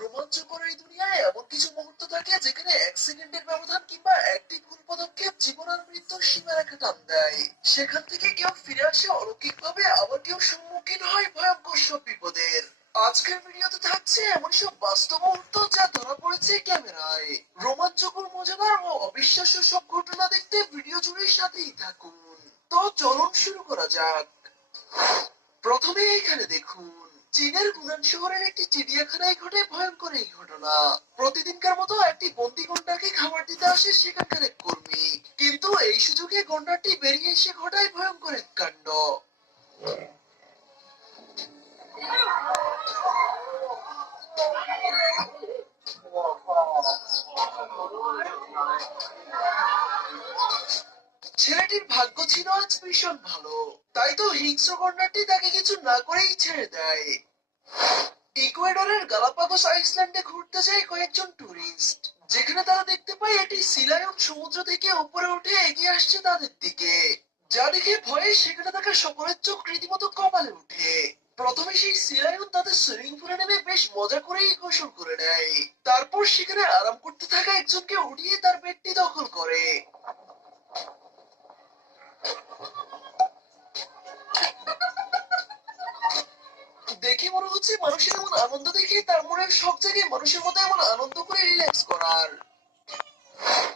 রোমাঞ্চকর এই দুনিয়ায় এমন কিছু মুহূর্ত থাকে যেখানে এক সেকেন্ডের ব্যবধান কিংবা একটি ভুল পদক্ষেপ জীবন আর মৃত্যুর সীমারেখা টান দেয়। সেখান থেকে কেউ ফিরে আসে অলৌকিক ভাবে, আবার কেউ সম্মুখীন হয় ভয়ঙ্কর সব বিপদের। আজকের ভিডিওতে থাকছে এমন সব বাস্তব মুহূর্ত যা ধরা পড়েছে ক্যামেরায়। রোমাঞ্চকর, মজাদার ও অবিশ্বাস্য সব ঘটনা দেখতে ভিডিও জুড়ে সাথেই থাকুন। তো চলুন শুরু করা যাক। প্রথমে এখানে দেখুন, চীনের হুনান শহরের একটি চিড়িয়াখানায় ঘটে ভয়ঙ্কর এই ঘটনা। প্রতিদিনকার মতো একটি বন্দি গন্ডারকে খাবার দিতে আসে সেখানকার এক কর্মী, কিন্তু এই সুযোগে গন্ডারটি বেরিয়ে এসে ঘটায় ভয়ঙ্কর এক কাণ্ড। ছেলেটির ভাগ্য ছিল আজ ভীষণ ভালো, তাই তো হিংস্র গন্ডারটি তাকে কিছু না করেই ছেড়ে দেয়। ইকুয়েডরের গালাপাগোস আইল্যান্ডে ঘুরতে যায় কয়েকজন টুরিস্ট, যেখানে তারা দেখতে পায় একটি সি লায়ন সমুদ্র থেকে উপরে উঠে এগিয়ে আসছে তাদের দিকে। যা দেখে ভয়ে সেখানে থাকা সকলের চোখ রীতিমতো কপালে উঠে। প্রথমে সেই সি লায়ন তাদের সুইমিং পুলে নেমে বেশ মজা করেই গোসল করে নেয়। তারপর সেখানে আরাম করতে থাকা একজনকে উঠিয়ে তার পেটটি দখল করে। দেখে মনে হচ্ছে মানুষের এমন আনন্দ দেখে তার মনের সব জায়গায় মানুষের মতো এমন আনন্দ করে রিল্যাক্স করার।